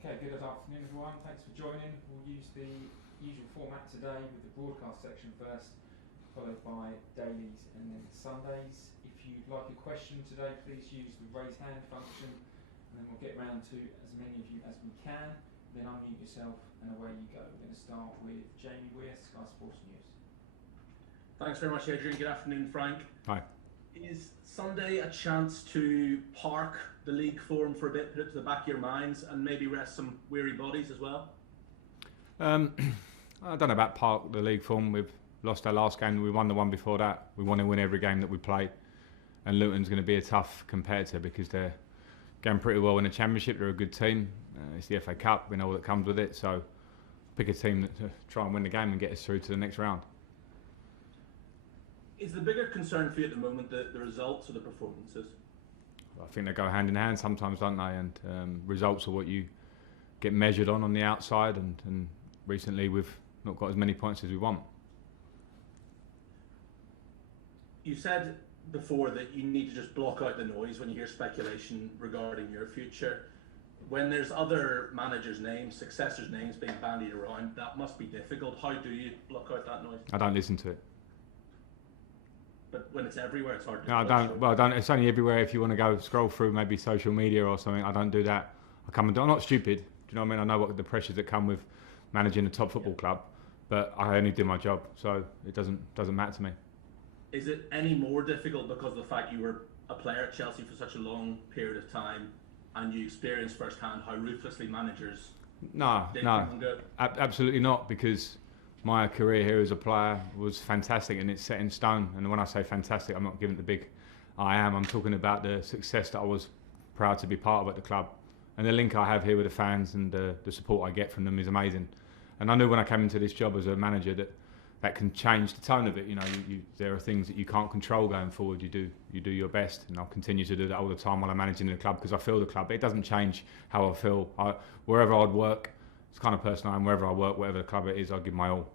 Okay, good afternoon everyone. Thanks for joining. We'll use the usual format today with the broadcast section first, followed by dailies and then Sundays. If you'd like a question today, please use the raise hand function and then we'll get round to as many of you as we can. Then unmute yourself and away you go. We're going to start with Jamie Weir, Sky Sports News. Thanks very much, Adrian. Good afternoon, Frank. Hi. Is Sunday a chance to park the league form for a bit, put it to the back of your minds, and maybe rest some weary bodies as well? I don't know about park the league form. We've lost our last game. We won the one before that. We want to win every game that we play. And Luton's going to be a tough competitor because they're going pretty well in the Championship. They're a good team. It's the FA Cup. We know all that comes with it. So pick a team to try and win the game and get us through to the next round. Is the bigger concern for you at the moment the results or the performances? I think they go hand in hand sometimes, don't they? And results are what you get measured on the outside. And recently we've not got as many points as we want. You said before that you need to just block out the noise when you hear speculation regarding your future. When there's other managers' names, successors' names being bandied around, that must be difficult. How do you block out that noise? I don't listen to it. But when it's everywhere, it's hard to... No, I don't. Well, I don't. It's only everywhere. If you want to go scroll through maybe social media or something, I don't do that. I'm not stupid. Do you know what I mean? I know what the pressures that come with managing a top football club, but I only do my job, so it doesn't matter to me. Is it any more difficult because of the fact you were a player at Chelsea for such a long period of time, and you experienced firsthand how ruthlessly managers? No, absolutely not. Because my career here as a player was fantastic and it's set in stone. And when I say fantastic, I'm not giving it the big I am. I'm talking about the success that I was proud to be part of at the club. And the link I have here with the fans and the support I get from them is amazing. And I knew when I came into this job as a manager that can change the tone of it. You know, there are things that you can't control going forward. You do your best, and I'll continue to do that all the time while I'm managing the club because I feel the club. It doesn't change how I feel. Wherever I'd work, it's the kind of person I am. Wherever I work, whatever the club it is, I'll give my all.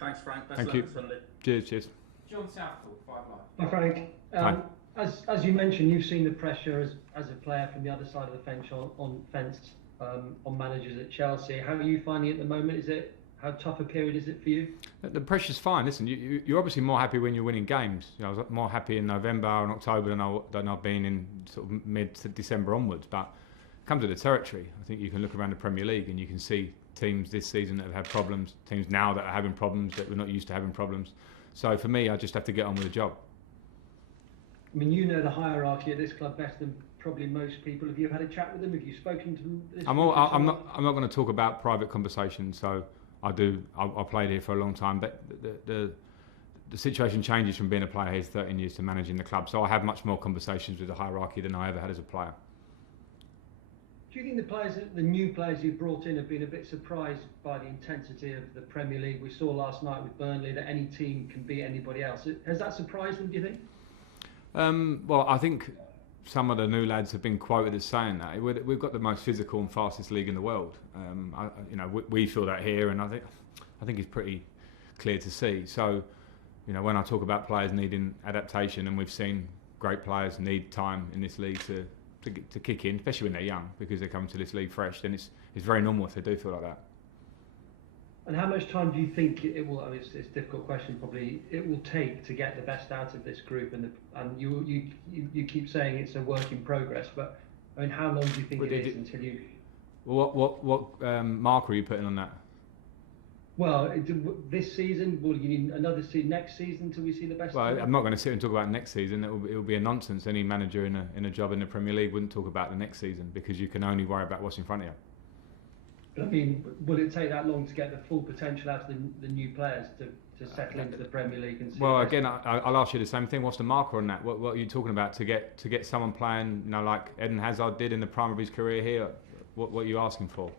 Thanks, Frank. Best Thank luck you. on Sunday. Cheers. John Southall, 5 Live. Hi Frank. Hi. As you mentioned, you've seen the pressure as a player from the other side of the fence on managers at Chelsea. How are you finding it at the moment? How tough a period is it for you? The pressure's fine. Listen, you're obviously more happy when you're winning games. You know, I was more happy in November and October than I've been in sort of mid-December onwards. But it comes with the territory. I think you can look around the Premier League and you can see teams this season that have had problems, teams now that are having problems that we're not used to having problems. So for me, I just have to get on with the job. I mean, you know the hierarchy at this club better than probably most people. Have you had a chat with them? Have you spoken to them? I'm not going to talk about private conversations. So I played here for a long time, but the situation changes from being a player here 13 years to managing the club. So I have much more conversations with the hierarchy than I ever had as a player. Do you think the new players you've brought in have been a bit surprised by the intensity of the Premier League? We saw last night with Burnley that any team can beat anybody else. Has that surprised them, do you think? Well, I think some of the new lads have been quoted as saying that. We've got the most physical and fastest league in the world. We feel that here, and I think it's pretty clear to see. So, when I talk about players needing adaptation, and we've seen great players need time in this league to kick in, especially when they're young, because they come to this league fresh, then it's very normal if they do feel like that. And how much time do you think it will? I mean, it's a difficult question. Probably it will take to get the best out of this group, and you keep saying it's a work in progress. But I mean, how long do you think it is until you? Well, what marker are you putting on that? Well, this season, will you need another season next season until we see the best? Well, I'm not going to sit and talk about next season. It will be a nonsense. Any manager in a job in the Premier League wouldn't talk about the next season because you can only worry about what's in front of you. I mean, will it take that long to get the full potential out of the new players to settle into the Premier League? And see well, again, I'll ask you the same thing. What's the marker on that? What are you talking about to get someone playing, like Eden Hazard did in the prime of his career here? What are you asking for?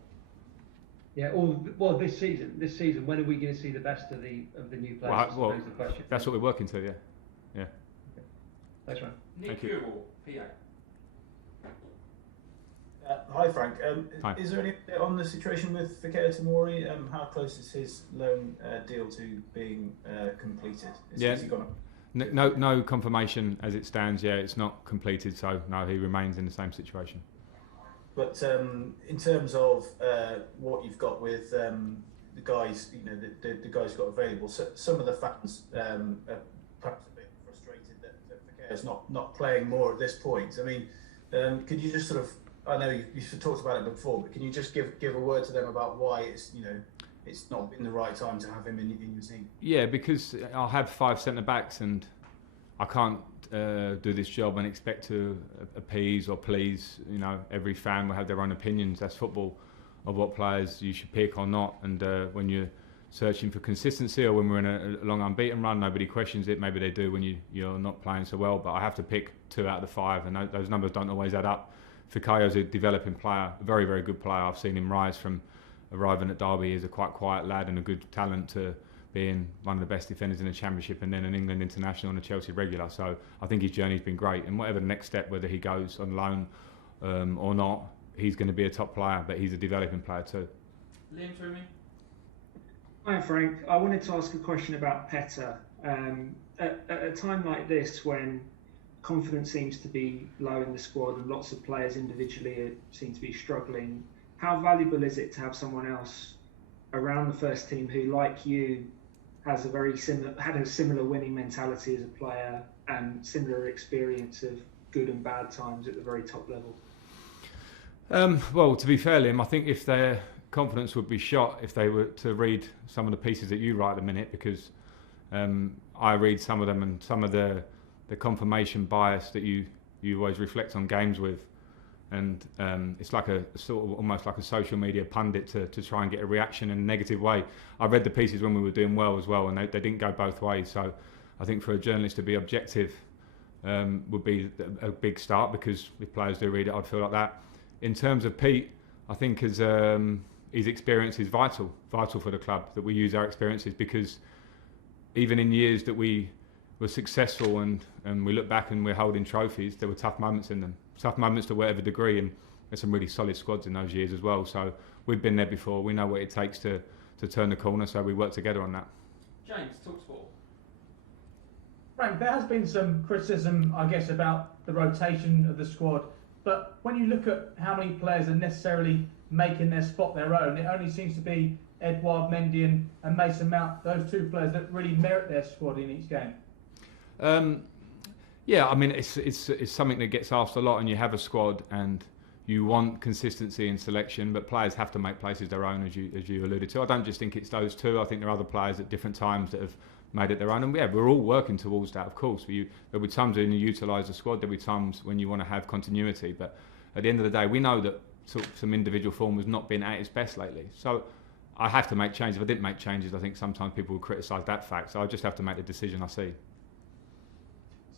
Yeah, well, this season, when are we going to see the best of the new players? Well, the question. That's what we're working to, yeah. Okay. Thanks, Ryan. Nick Kewell, PA. Hi Frank. Hi. Is there any update on the situation with Fikayo Tomori? How close is his loan deal to being completed? Has he gone up? No confirmation as it stands. Yeah, it's not completed. So no, he remains in the same situation. But in terms of what you've got with the guys, the guys got available, so some of the fans are perhaps a bit frustrated that Fekir's not playing more at this point. I mean, could you just sort of, I know you've talked about it before, but can you just give a word to them about why it's not been the right time to have him in your team? Yeah, because I'll have 5 centre backs and I can't do this job and expect to appease or please. Every fan will have their own opinions. That's football, of what players you should pick or not. And when you're searching for consistency, or when we're in a long unbeaten run, nobody questions it. Maybe they do when you're not playing so well. But I have to pick 2 out of the 5, and those numbers don't always add up. Fikayo's a developing player, a very, very good player. I've seen him rise from arriving at Derby as a quite quiet lad and a good talent to being one of the best defenders in the Championship and then an England international and a Chelsea regular. So I think his journey's been great, and whatever the next step, whether he goes on loan or not, he's going to be a top player, but he's a developing player too. Liam Twomey. Hi Frank, I wanted to ask a question about Petter. At a time like this, when confidence seems to be low in the squad and lots of players individually seem to be struggling, how valuable is it to have someone else around the first team who, like you, had a similar winning mentality as a player and similar experience of good and bad times at the very top level? Well, to be fair, Liam, I think if their confidence would be shot if they were to read some of the pieces that you write at the minute, because I read some of them, and some of the confirmation bias that you always reflect on games with, and it's like a sort of almost like a social media pundit to try and get a reaction in a negative way. I read the pieces when we were doing well as well, and they didn't go both ways. So I think for a journalist to be objective would be a big start, because if players do read it, I'd feel like that. In terms of Pete, I think his experience is vital for the club, that we use our experiences, because even in years that we were successful and we look back and we're holding trophies, there were tough moments in them. Tough moments to whatever degree, and there's some really solid squads in those years as well. So we've been there before. We know what it takes to turn the corner, so we work together on that. James, TalkSport. Frank, there has been some criticism, I guess, about the rotation of the squad. But when you look at how many players are necessarily making their spot their own, it only seems to be Edouard Mendy and Mason Mount, those 2 players that really merit their squad in each game. Yeah, I mean, it's something that gets asked a lot, and you have a squad and you want consistency in selection, but players have to make places their own, as you alluded to. I don't just think it's those 2. I think there are other players at different times that have made it their own, and yeah, we're all working towards that, of course. There'll be times when you utilise the squad, there'll be times when you want to have continuity, but at the end of the day, we know that some individual form has not been at its best lately. So I have to make changes. If I didn't make changes, I think sometimes people will criticise that fact, so I just have to make the decision I see.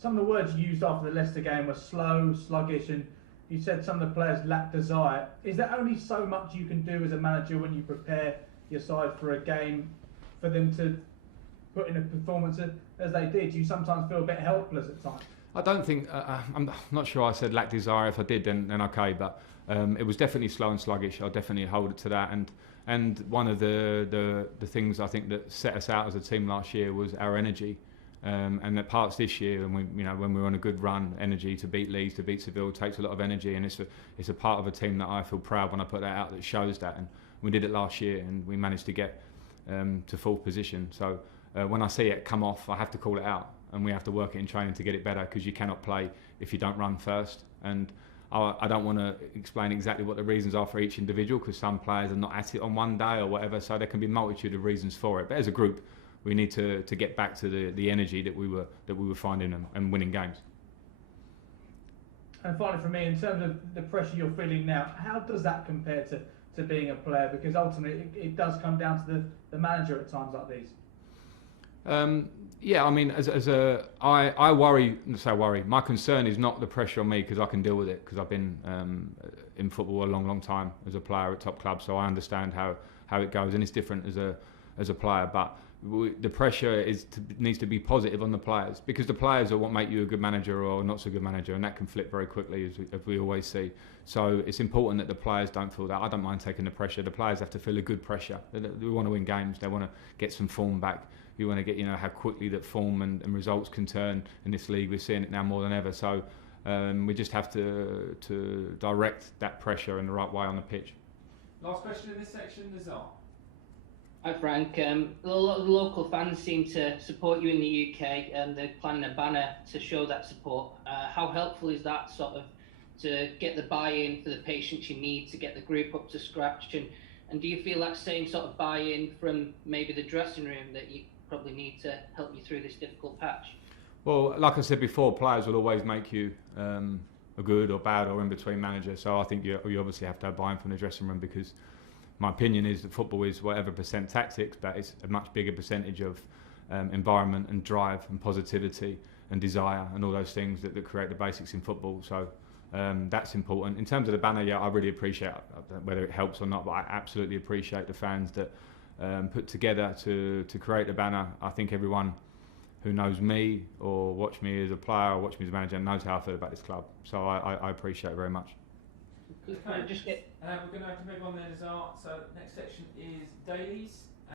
Some of the words you used after the Leicester game were slow, sluggish, and you said some of the players lack desire. Is there only so much you can do as a manager when you prepare your side for a game for them to put in a performance as they did? You sometimes feel a bit helpless at times. I don't think, I'm not sure I said lack desire. If I did, then okay, but it was definitely slow and sluggish. I'll definitely hold it to that. And one of the things I think that set us out as a team last year was our energy. And that parts this year, and when we're on a good run, energy to beat Leeds, to beat Seville takes a lot of energy, and it's a part of a team that I feel proud when I put that out, that shows that. And we did it last year, and we managed to get to 4th position. So when I see it come off, I have to call it out, and we have to work it in training to get it better, because you cannot play if you don't run first. And I don't want to explain exactly what the reasons are for each individual, because some players are not at it on one day or whatever. So there can be a multitude of reasons for it. But as a group, we need to get back to the energy that we were finding and winning games. And finally, for me, in terms of the pressure you're feeling now, how does that compare to being a player? Because ultimately, it does come down to the manager at times like these. Yeah, I mean, I worry. My concern is not the pressure on me, because I can deal with it, because I've been in football a long time as a player at top clubs, so I understand how it goes, and it's different as a player. But the pressure needs to be positive on the players, because the players are what make you a good manager or not so good manager, and that can flip very quickly, as we always see. So it's important that the players don't feel that. I don't mind taking the pressure. The players have to feel a good pressure. They want to win games. They want to get some form back. You want to get, how quickly that form and results can turn in this league. We're seeing it now more than ever. So We just have to direct that pressure in the right way on the pitch. Last question in this section, Nazar. Hi Frank, a lot of the local fans seem to support you in the UK, and they're planning a banner to show that support. How helpful is that sort of to get the buy-in for the patients you need to get the group up to scratch, and do you feel that same sort of buy-in from maybe the dressing room that you probably need to help you through this difficult patch? Well, like I said before, players will always make you a good or bad or in-between manager, so I think you obviously have to have buy-in from the dressing room, because my opinion is that football is whatever percent tactics, but it's a much bigger percentage of environment and drive and positivity and desire and all those things that create the basics in football. So that's important. In terms of the banner, yeah, I really appreciate whether it helps or not, but I absolutely appreciate the fans that put together to create the banner. I think everyone who knows me or watch me as a player or watch me as a manager knows how I feel about this club. So I appreciate it very much. Just get We're going to have to move on then, Nazar. So next section is dailies.